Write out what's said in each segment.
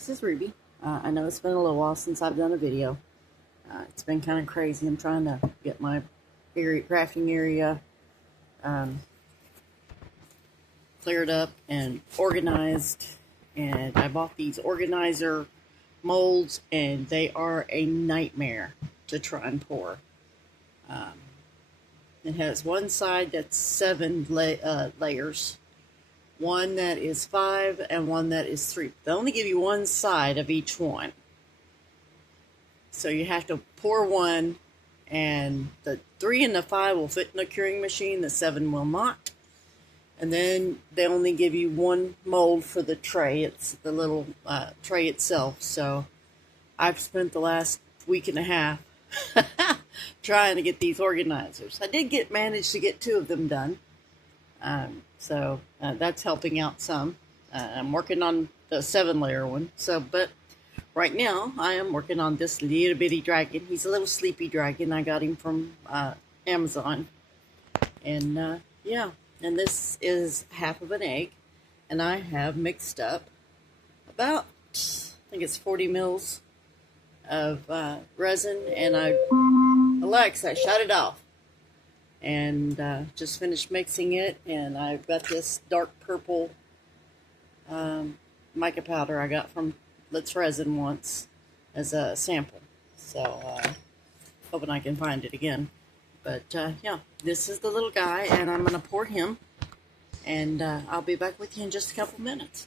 This is Ruby. I know it's been a little while since I've done a video. It's been kind of crazy. I'm trying to get my crafting area um, cleared up and organized. And I bought these organizer molds, and they are a nightmare to try and pour. Um, it has one side that's seven layers, one that is 5, and one that is 3. They only give you one side of each one. So you have to pour one, and the 3 and the 5 will fit in the curing machine, the 7 will not. And then they only give you one mold for the tray. It's the little tray itself. So I've spent the last week and a half trying to get these organizers. I did manage to get 2 of them done. So that's helping out some. I'm working on the 7-layer one. But right now I am working on this little bitty dragon. He's a little sleepy dragon. I got him from Amazon. And yeah, and this is half of an egg. And I have mixed up about, I think it's 40 mils of resin. And Alexa, shut it off. And just finished mixing it, and I've got this dark purple mica powder I got from Let's Resin once as a sample. So hoping I can find it again. But yeah, this is the little guy, and I'm going to pour him, and I'll be back with you in just a couple minutes.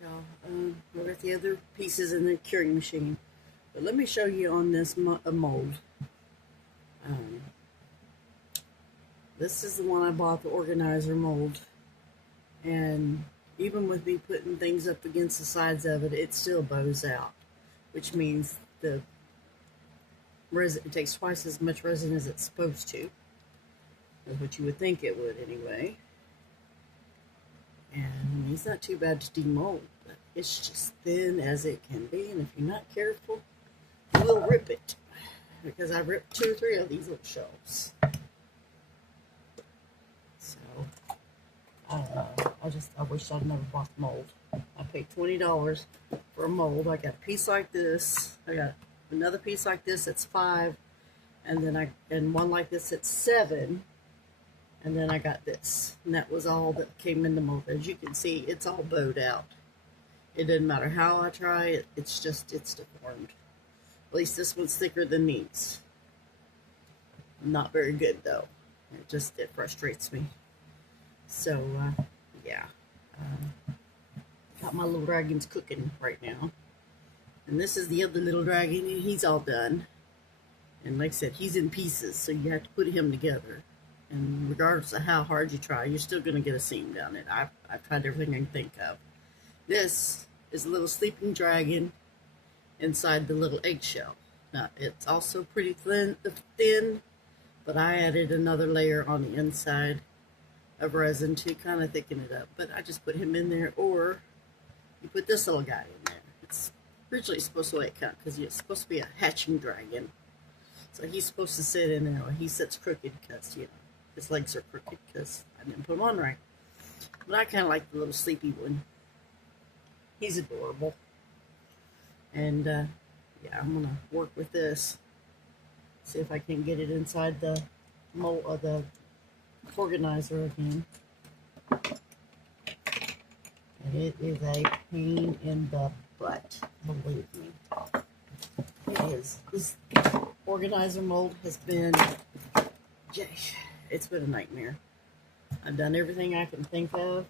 y'all. We've got the other pieces in the curing machine. But let me show you on this mold. This is the one I bought, the organizer mold. And even with me putting things up against the sides of it, it still bows out. Which means the resin, it takes twice as much resin as it's supposed to. That's what you would think it would anyway. And it's not too bad to demold, but it's just thin as it can be. And if you're not careful, you will rip it. Because I ripped 2 or 3 of these little shelves. So, I don't know. I wish I'd never bought the mold. I paid $20 for a mold. I got a piece like this. I got another piece like this that's 5. And one like this that's 7. And then I got this. And that was all that came in the mold. As you can see, it's all bowed out. It doesn't matter how I try it. It's deformed. At least this one's thicker than these. Not very good though. It frustrates me. So, yeah. Got my little dragons cooking right now. And this is the other little dragon, and he's all done. And like I said, he's in pieces, so you have to put him together. And regardless of how hard you try, you're still going to get a seam down it. I've tried everything I can think of. This is a little sleeping dragon inside the little eggshell. Now, it's also pretty thin, but I added another layer on the inside of resin to kind of thicken it up. But I just put him in there, or you put this little guy in there. It's originally supposed to come because it's supposed to be a hatching dragon. So he's supposed to sit in there. He sits crooked because, his legs are crooked because I didn't put him on right. But I kind of like the little sleepy one. He's adorable. And, yeah, I'm going to work with this. See if I can get it inside the mold of the organizer again. And it is a pain in the butt, believe me. It is. This organizer mold has been, it's been a nightmare. I've done everything I can think of.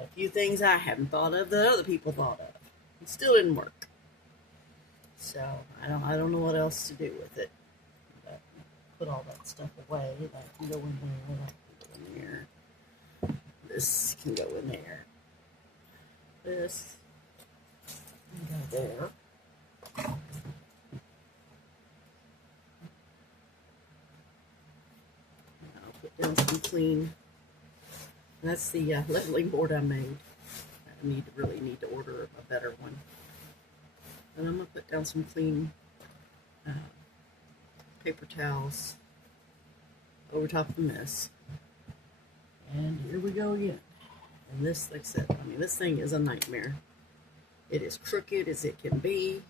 A few things I haven't thought of that other people thought of. It still didn't work. So I don't know what else to do with it. But put all that stuff away. That can go in there. That can go in there. This can go in there. This can go there. I'll put down some clean. That's the leveling board I made. I really need to order a better one. And I'm going to put down some clean paper towels over top of this. And here we go again. And this, like I said, this thing is a nightmare. It is crooked as it can be.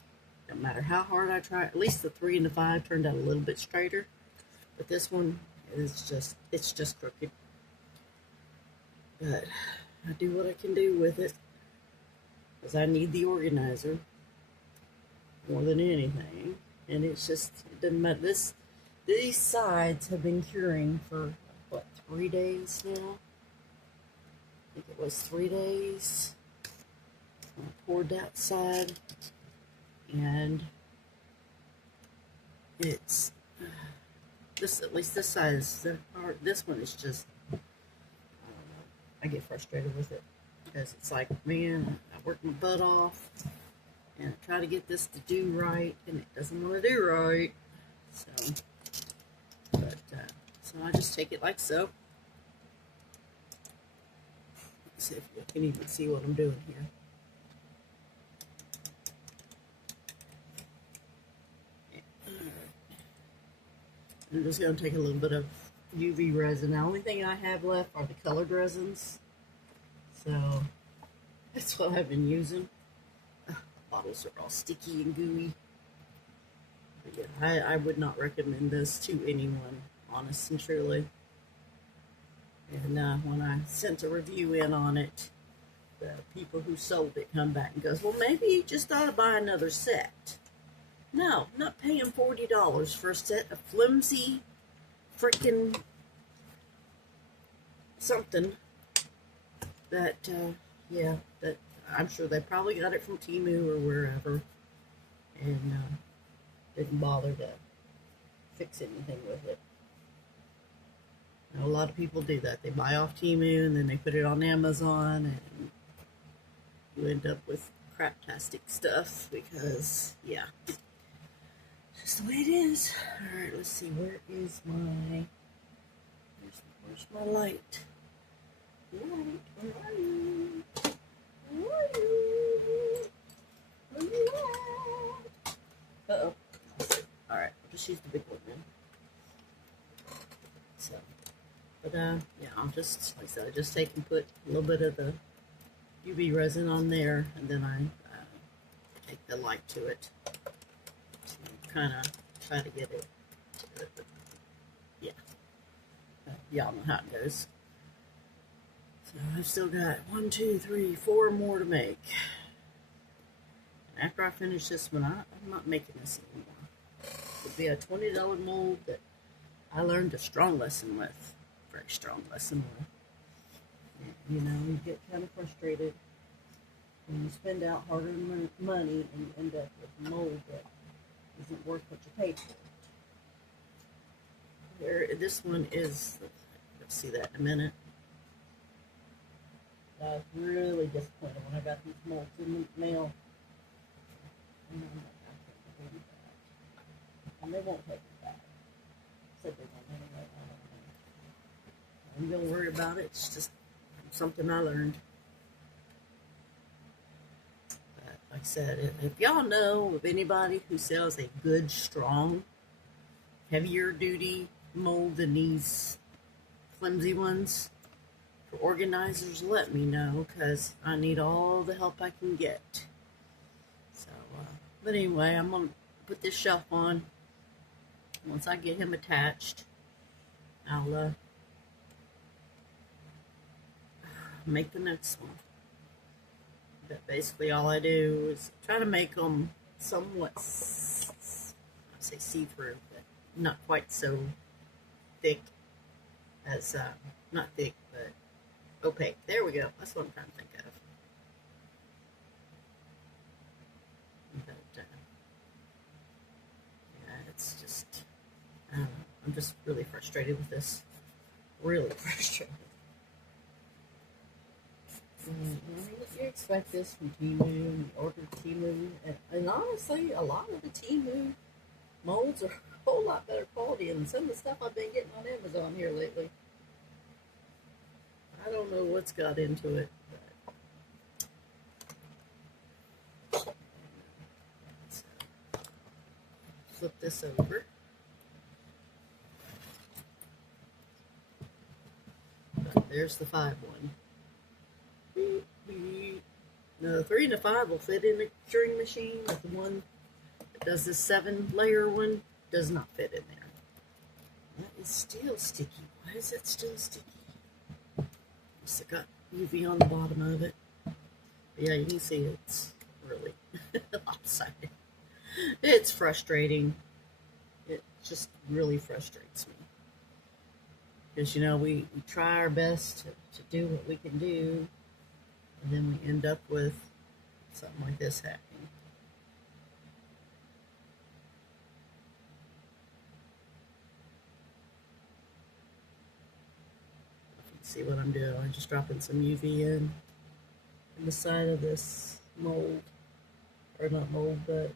No matter how hard I try. At least the 3 and the 5 turned out a little bit straighter. But this one is it's just crooked. But I do what I can do with it. Because I need the organizer more than anything. And it doesn't matter. These sides have been curing for, what, 3 days now? I think it was 3 days. I poured that side. And it's, at least this side is, this one is just, I get frustrated with it. Because it's like, man, I work my butt off. And I try to get this to do right, and it doesn't want to do right. So I just take it like so. Let's see if you can even see what I'm doing here. I'm just going to take a little bit of UV resin. The only thing I have left are the colored resins. So that's what I've been using. Bottles are all sticky and gooey. But yeah, I would not recommend this to anyone, honest and truly. And when I sent a review in on it, the people who sold it come back and goes, well, maybe you just ought to buy another set. No, I'm not paying $40 for a set of flimsy freaking something that, yeah, that I'm sure they probably got it from Temu or wherever, and didn't bother to fix anything with it. A lot of people do that. They buy off Temu and then they put it on Amazon, and you end up with craptastic stuff because, yeah, it's just the way it is. All right, let's see. Where's my light? Light, where are you? Where are you? Where you at? Uh-oh. All right, I'll just use the big one then. So, but yeah, I'll just, like I said, I just take and put a little bit of the UV resin on there, and then I take the light to it to kind of try to get it to it. But yeah, y'all know how it goes. So I've still got 1, 2, 3, 4 more to make. And after I finish this one, I'm not making this anymore. It'll be a $20 mold that I learned a strong lesson with. Very strong lesson with. You know, you get kind of frustrated when you spend out hard-earned money and you end up with mold that isn't worth what you paid for. This one is, you'll see that in a minute. I was really disappointed when I got these molds in the mail. And they won't take it back. Said they won't anyway. I'm gonna worry about it. It's just something I learned. But like I said, if y'all know of anybody who sells a good, strong, heavier duty mold than these flimsy ones for organizers, let me know, because I need all the help I can get. So, but anyway, I'm gonna put this shelf on. Once I get him attached, I'll make the next one. But basically all I do is try to make them somewhat, I'd say see-through, but not quite so thick as, not thick, but opaque. There we go. That's what I'm trying to think of. But, yeah, it's just, I don't know. I'm just really frustrated with this. Really frustrated. You expect this from Temu, you ordered Temu, and honestly, a lot of the Temu molds are a whole lot better quality than some of the stuff I've been getting on Amazon here lately. I don't know what's got into it, but flip this over. There's the 5 one. The 3 and the 5 will fit in the curing machine, but the one that does this 7-layer one does not fit in there. That is still sticky. Why is it still sticky? It's got UV on the bottom of it. But yeah, you can see it's really lopsided. It's frustrating. It just really frustrates me. Because, you know, we try our best to do what we can do, and then we end up with something like this happening. You can see what I'm doing. I'm just dropping some UV in the side of this mold, or not mold, but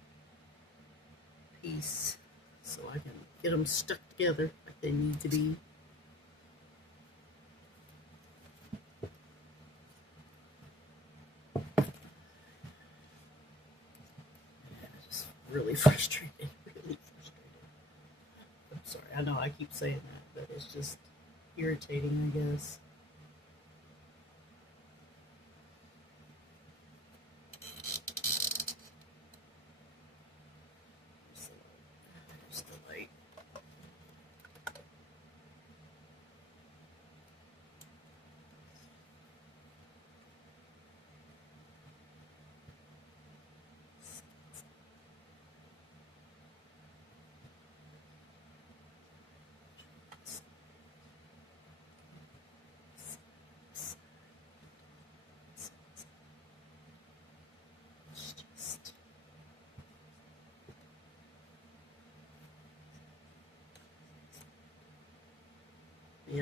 piece, so I can get them stuck together like they need to be. Really frustrated, really frustrated. I'm sorry, I know I keep saying that, but it's just irritating, I guess. There's the light.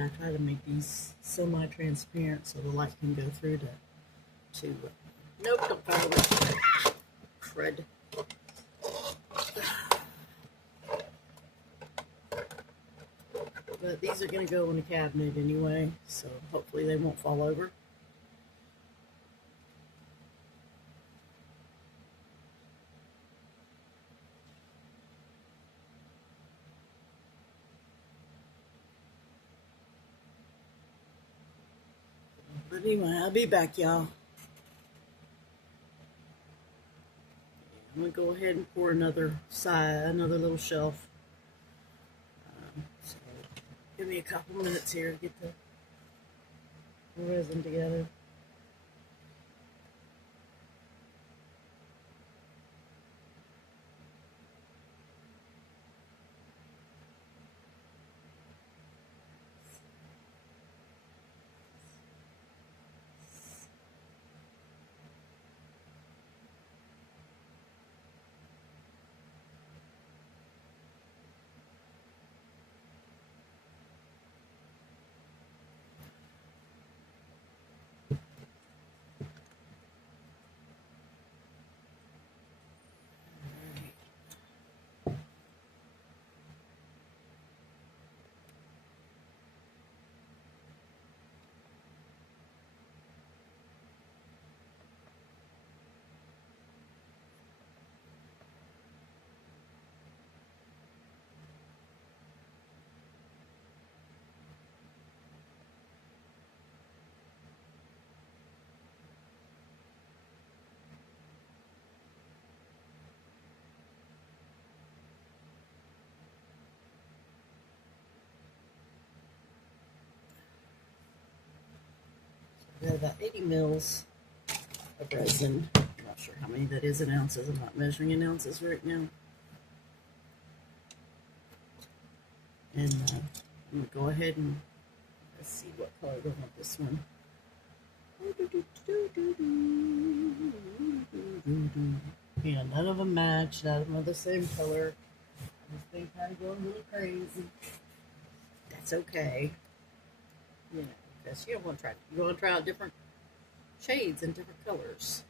I try to make these semi-transparent so the light can go through to nope, don't follow it. Crud. But these are going to go in a cabinet anyway, so hopefully they won't fall over. But anyway, I'll be back, y'all. I'm going to go ahead and pour another little shelf. So give me a couple minutes here to get the resin together. I got about 80 mils of resin. I'm not sure how many that is in ounces. I'm not measuring in ounces right now. And I'm going to go ahead and let's see what color I want this one. Yeah, none of them match. None of them are the same color. This thing kind of going a little crazy. That's okay. You know, because you want to try out different shades and different colors.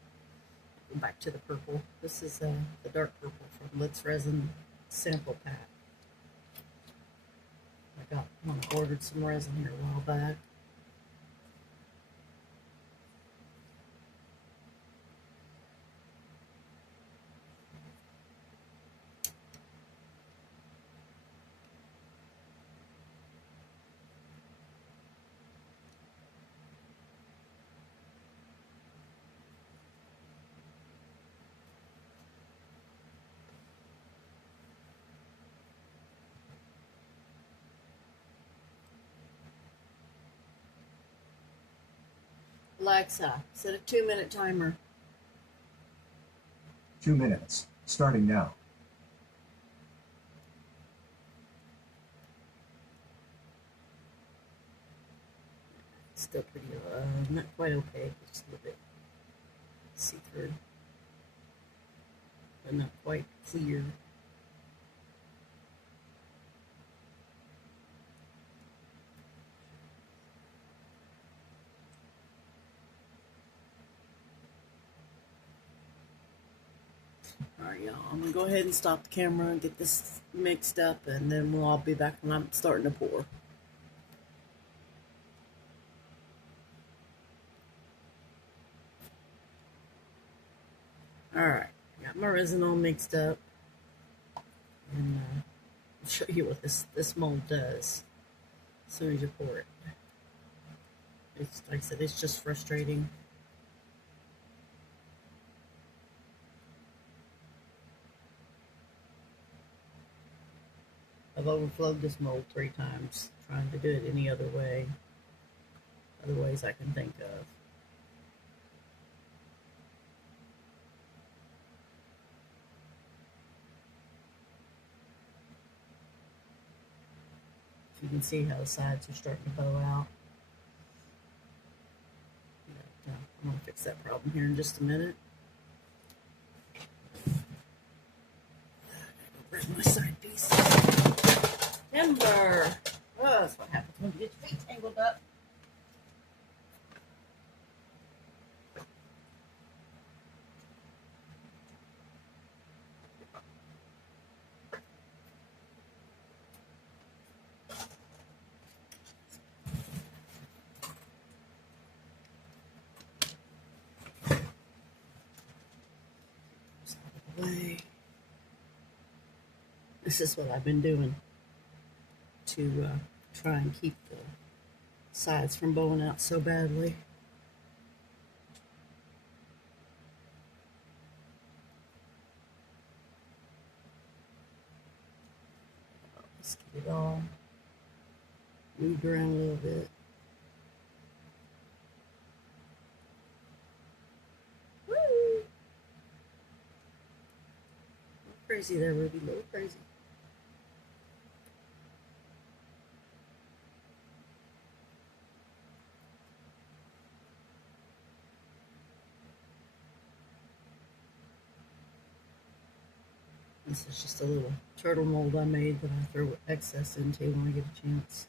Go back to the purple. This is the dark purple from Litz Resin sample pack. I ordered some resin here a while back. Alexa, set a 2-minute timer. 2 minutes, starting now. Still pretty, not quite okay, just a little bit see-through, but not quite clear. Alright, y'all, I'm going to go ahead and stop the camera and get this mixed up, and then we'll all be back when I'm starting to pour. Alright, got my resin all mixed up, and I'll show you what this mold does as soon as you pour it. It's, like I said, it's just frustrating. I've overflowed this mold 3 times, trying to do it any other way, other ways I can think of. You can see how the sides are starting to bow out. But, I'm going to fix that problem here in just a minute. Grab my side piece. Timber! Oh, that's what happens Don't get your feet tangled up. Way. This is what I've been doing to try and keep the sides from blowing out so badly. Let's get it all moved around a little bit. Woo! Crazy there, Ruby. A little crazy. This is just a little turtle mold I made that I throw excess into when I get a chance.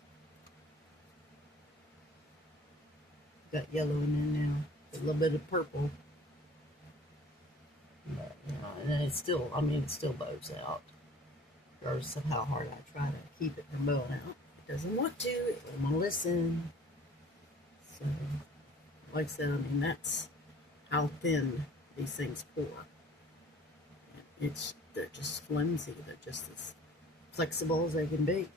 Got yellow in there now. A little bit of purple. But, and it still, it still bows out. Regardless of how hard I try to keep it from bowing out. It doesn't want to. It won't listen. So, like I said, that's how thin these things pour. They're just flimsy. They're just as flexible as they can be.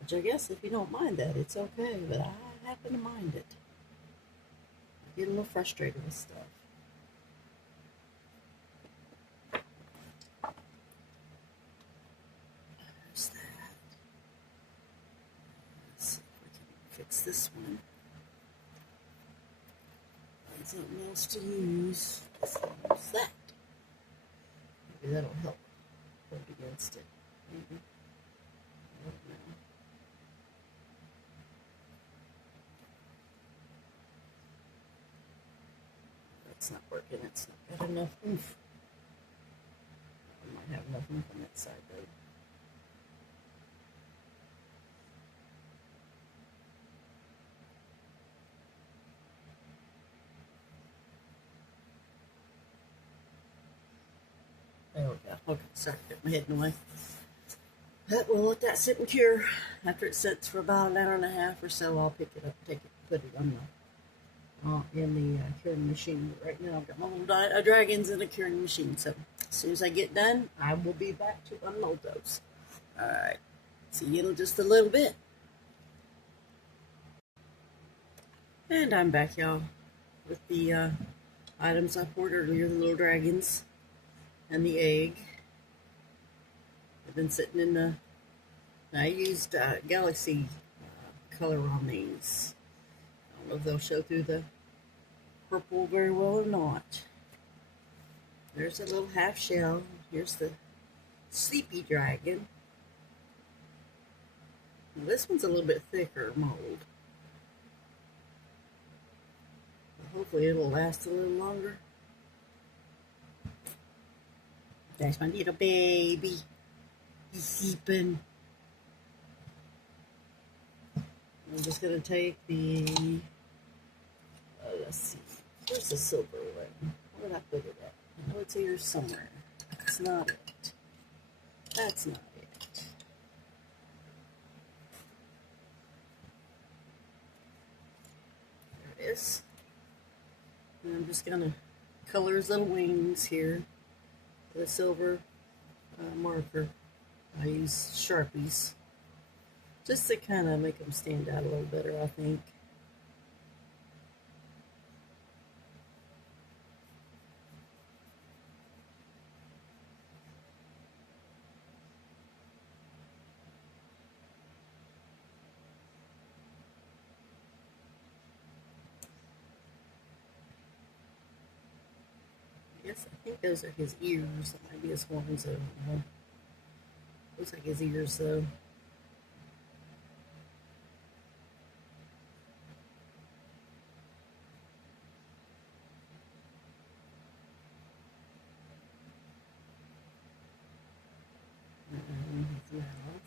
Which I guess if you don't mind that, it's okay. But I happen to mind it. I get a little frustrated with stuff. There's that. Let's see if we can fix this one. Find something else to use. Let's use that. Maybe that'll help hold against it. Maybe. I don't know. That's not working. It's not got enough oomph. I might have enough oomph on that side though. There we go. Okay, sorry, get my head in the way. But we'll let that sit and cure. After it sits for about an hour and a half or so, I'll pick it up, take it, put it on in the curing machine. Right now, I've got my little dragons in the curing machine. So as soon as I get done, I will be back to unload those. All right. See you in just a little bit. And I'm back, y'all, with the items I poured earlier, the little dragons and the egg. I've been sitting in the, I used Galaxy color on these. I don't know if they'll show through the purple very well or not. There's a little half shell. Here's the sleepy dragon. Now, this one's a little bit thicker mold. Hopefully it'll last a little longer. There's my little baby. He's sleeping. I'm just going to take the, let's see, where's the silver one? Where did I put it at? I know it's here somewhere. That's not it. That's not it. There it is. And I'm just going to color his little wings here with a silver marker. I use Sharpies just to kind of make them stand out a little better, I think. I think those are his ears. That might be his horns, though. Looks like his ears, though. His mouth.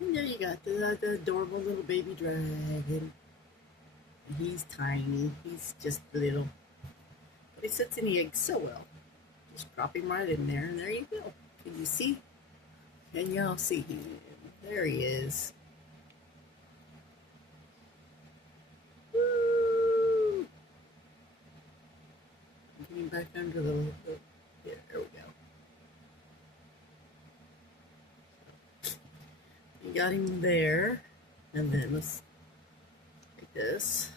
And there you got the adorable little baby dragon. And he's tiny. He's just little. But he sits in the egg so well. Just drop him right in there, and there you go. Can you see? Can y'all see him? There he is. Woo! Get him back under yeah, there we go. You got him there. And then let's take this.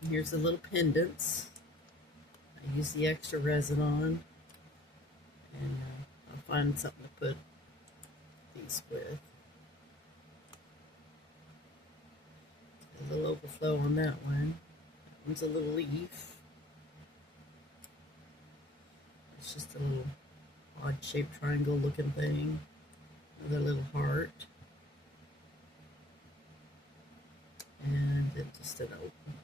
And here's the little pendants. I use the extra resin on. And I'll find something to put these with. A little overflow on that one. That one's a little leaf. It's just a little odd shaped triangle looking thing. Another little heart. And then just an open.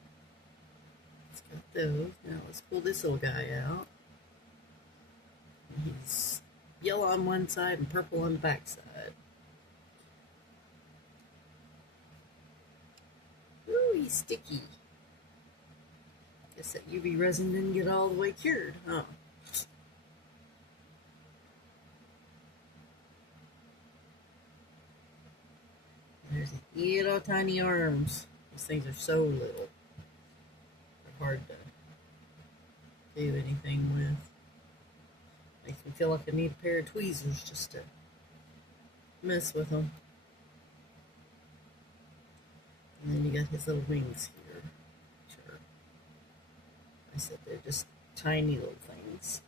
It's got those. Now let's pull this little guy out. He's yellow on one side and purple on the back side. Ooh, he's sticky. Guess that UV resin didn't get all the way cured, huh? There's little tiny arms. These things are so little. They're hard to do anything with. Makes me feel like I need a pair of tweezers just to mess with them. And then you got his little wings here. Sure. I said they're just tiny little things.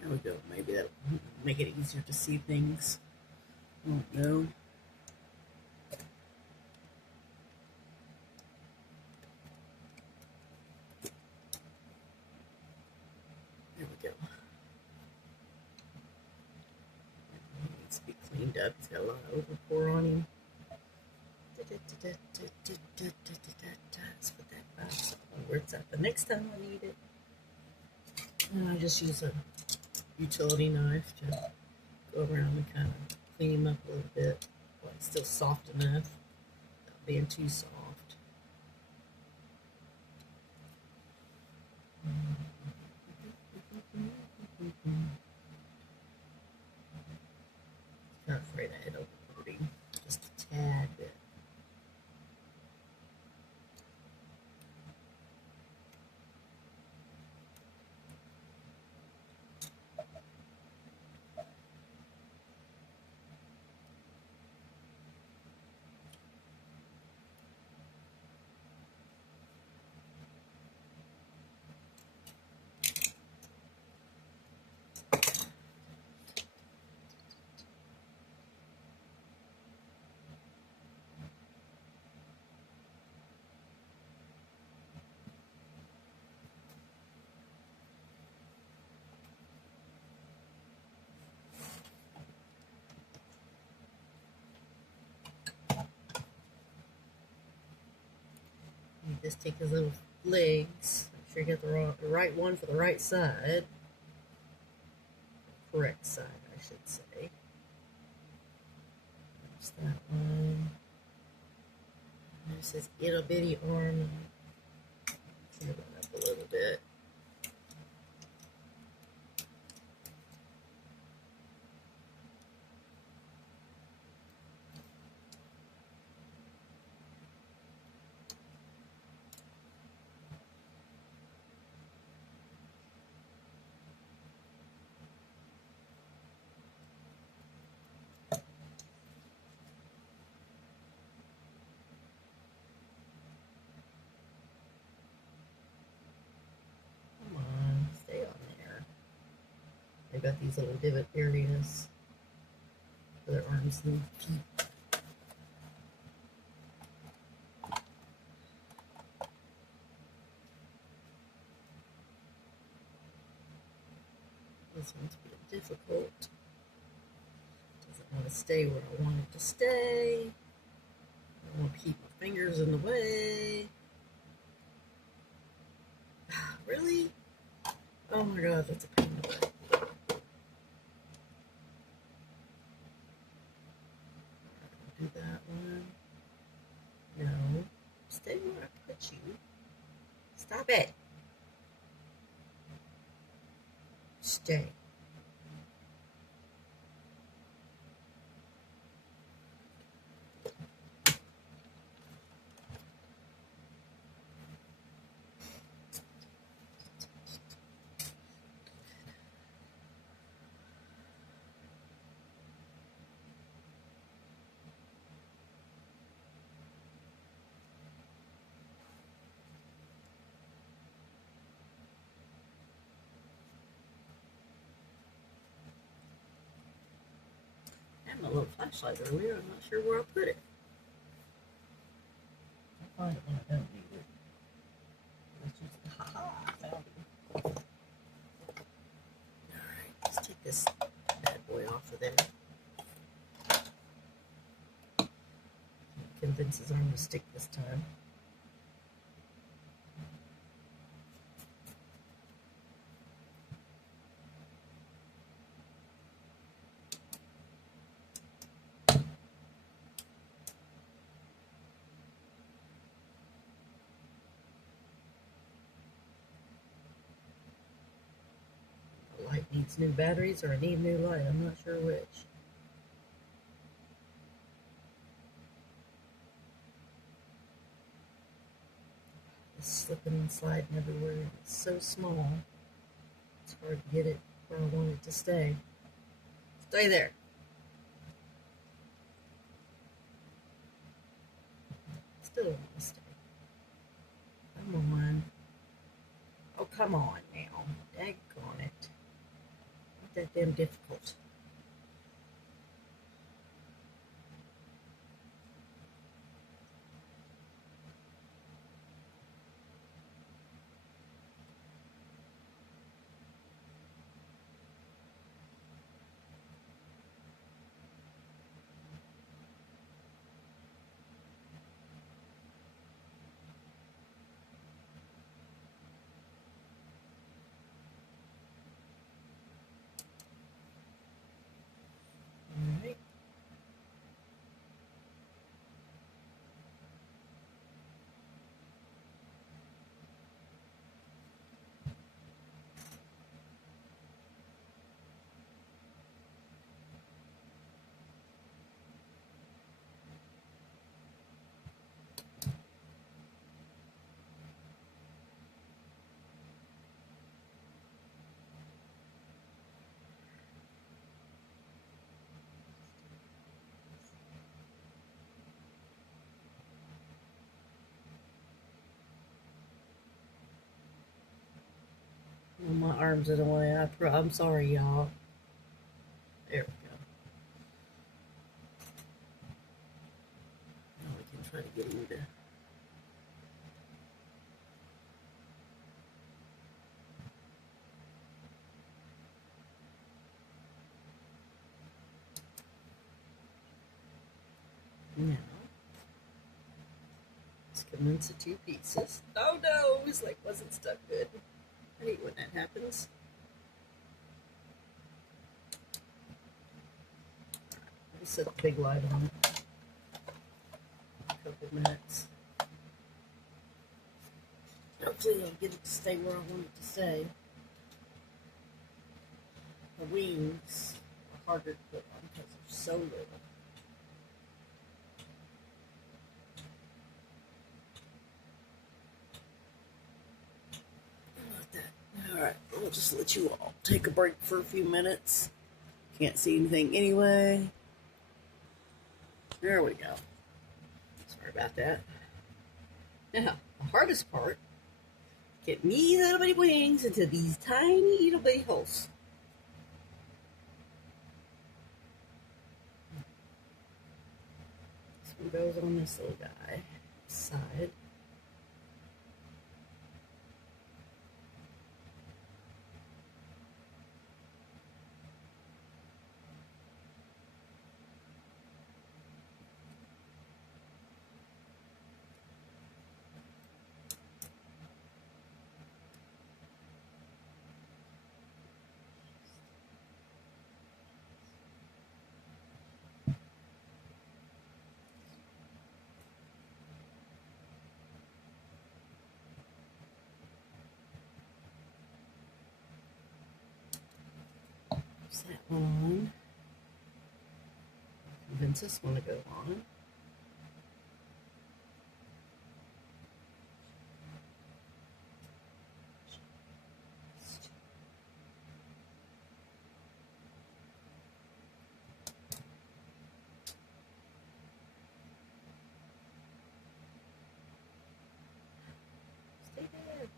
There we go. Maybe that'll make it easier to see things. I don't know. There we go. He needs to be cleaned up. He's got a lot of overpour on him. Let's put that box where it's at the next time I need it. And I just use a utility knife to go around and kind of clean him up a little bit while it's still soft enough without being too soft. Not afraid I hit over him, just a tad bit. You just take his little legs, make sure you get the right one for the right side. Correct side, I should say. There's that one. There's his itty bitty arm. Clear that up a little bit. Come on, stay on there. They've got these little divot areas for their arms and feet. This one's being difficult. Doesn't want to stay where I want it to stay. I want to keep my Fingers in the way. Really? Oh my god, that's a pain in the butt. Do that one. No. Stay where I put you. Stop it. Stay. I had my little flashlight earlier. I'm not sure where I put it. I'll find it when I don't need it. It's just, I found it. Alright, let's take this bad boy off of there. Convince his arm to stick this time. The light needs new batteries or I need new light. I'm not sure which. It's slipping and sliding everywhere. It's so small. It's hard to get it where I want it to stay. Stay there. Still don't want to stay. Come on. Oh, come on now. Daggone it. Not that damn difficult. Alright. Oh, my arms in the way. I'm sorry, y'all. There we go. Now we can try to get him to. Now, let's condense the two pieces. Oh no, his leg wasn't stuck good. I hate when that happens. I'll set the big light on it. A couple minutes. Hopefully I'll get it to stay where I want it to stay. The wings are harder to put on because they're so little. Alright, we'll just let you all take a break for a few minutes. Can't see anything anyway. There we go. Sorry about that. Now, the hardest part, getting these little bitty wings into these tiny little bitty holes. This one goes on this little guy side. that one on. Convince this one to go on. Stay there.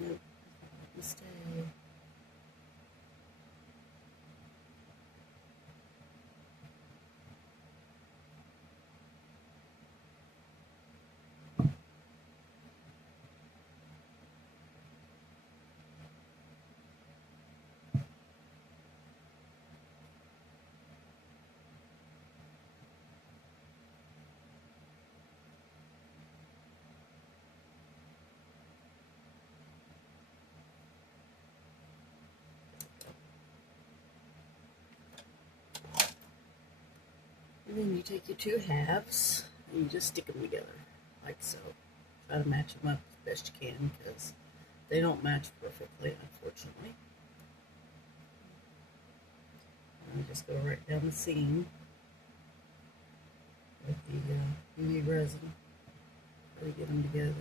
Nope. Stay. And then you take your two halves and you just stick them together, like so. Try to match them up as best you can because they don't match perfectly, unfortunately. And you just go right down the seam with the UV resin. Try to get them together.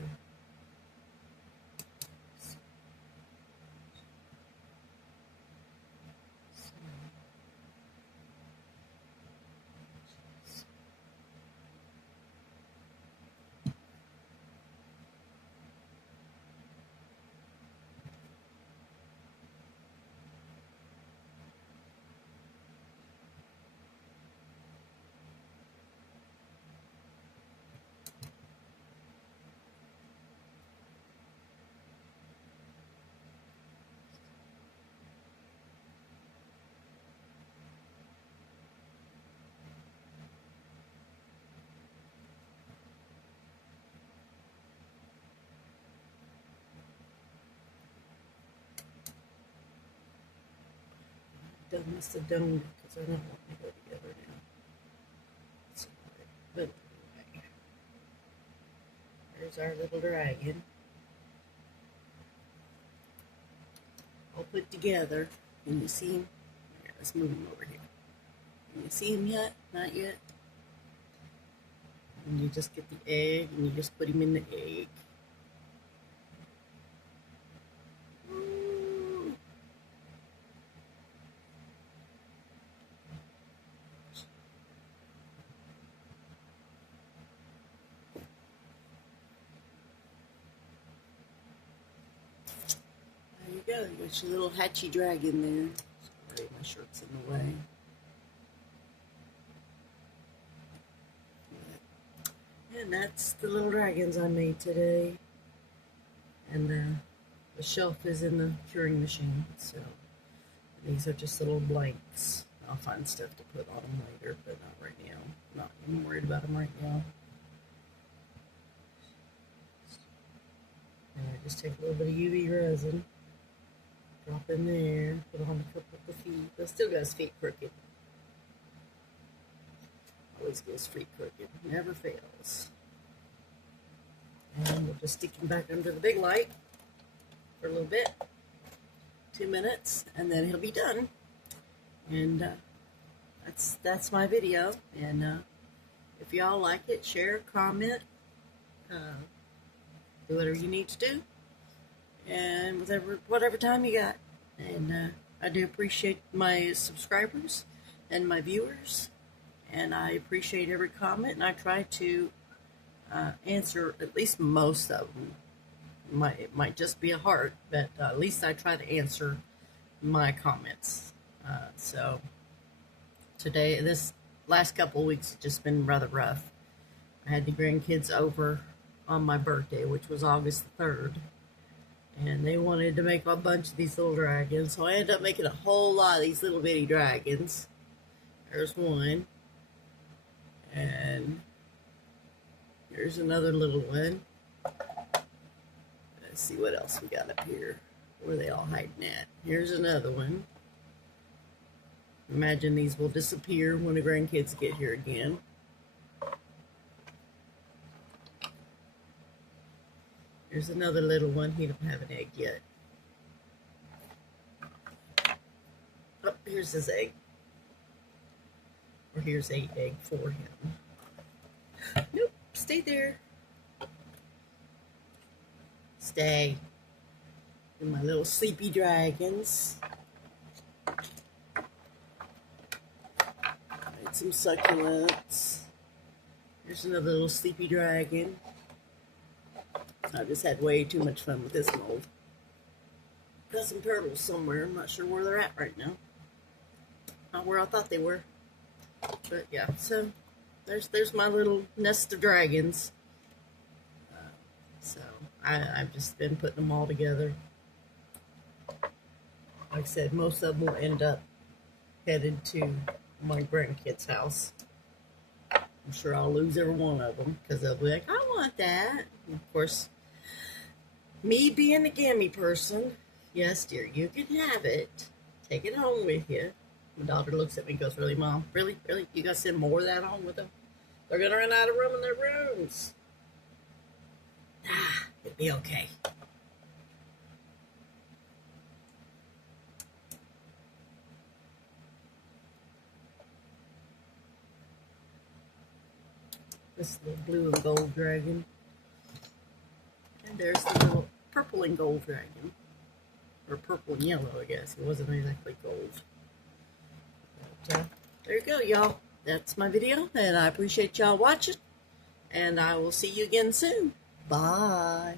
Must have done because they're not wanting to go together now. So, but anyway, there's our little dragon. All put together. Can you see him? Here, let's move him over here. Can you see him yet? Not yet. And you just get the egg and you just put him in the egg. There you go. You got your little hatchy dragon there. Sorry, my shirt's in the way. And that's the little dragons I made today. And the shelf is in the curing machine. So these are just little blanks. I'll find stuff to put on them later, but not right now. Not even worried about them right now. And I just take a little bit of UV resin, drop in there, put on a couple of the feet. But still got his feet crooked. Always gets feet crooked. Never fails. And we'll just stick him back under the big light for a little bit. 2 minutes, and then he'll be done. And that's my video. And if y'all like it, share, comment, do whatever you need to do, and whatever time you got. And I do appreciate my subscribers and my viewers, and I appreciate every comment, and I try to answer at least most of them. It might just be a heart, but at least I try to answer my comments. So today, this last couple of weeks, it's just been rather rough. I had the grandkids over on my birthday, which was August the 3rd, and they wanted to make a bunch of these little dragons, so I ended up making a whole lot of these little bitty dragons. There's one, and here's another little one. Let's see what else we got up here. Where are they all hiding at? Here's another one. Imagine these will disappear when the grandkids get here again. Here's another little one. He don't have an egg yet. Oh, here's his egg. Or here's a egg for him. Nope, stay there. Stay. And my little sleepy dragons. Made some succulents. Here's another little sleepy dragon. I just had way too much fun with this mold. Got some turtles somewhere. I'm not sure where they're at right now. Not where I thought they were. But yeah, so there's my little nest of dragons. So I've just been putting them all together. Like I said, most of them will end up headed to my grandkids' house. I'm sure I'll lose every one of them because they'll be like, I want that. And of course, me being the gimme person, yes, dear, you can have it. Take it home with you. My daughter looks at me and goes, really, Mom? Really? Really? You got to send more of that home with them? They're going to run out of room in their rooms. Ah, it'll be okay. This little blue and gold dragon. And there's the little purple and gold dragon. Or purple and yellow, I guess. It wasn't exactly gold. But, there you go, y'all. That's my video, and I appreciate y'all watching. And I will see you again soon. Bye.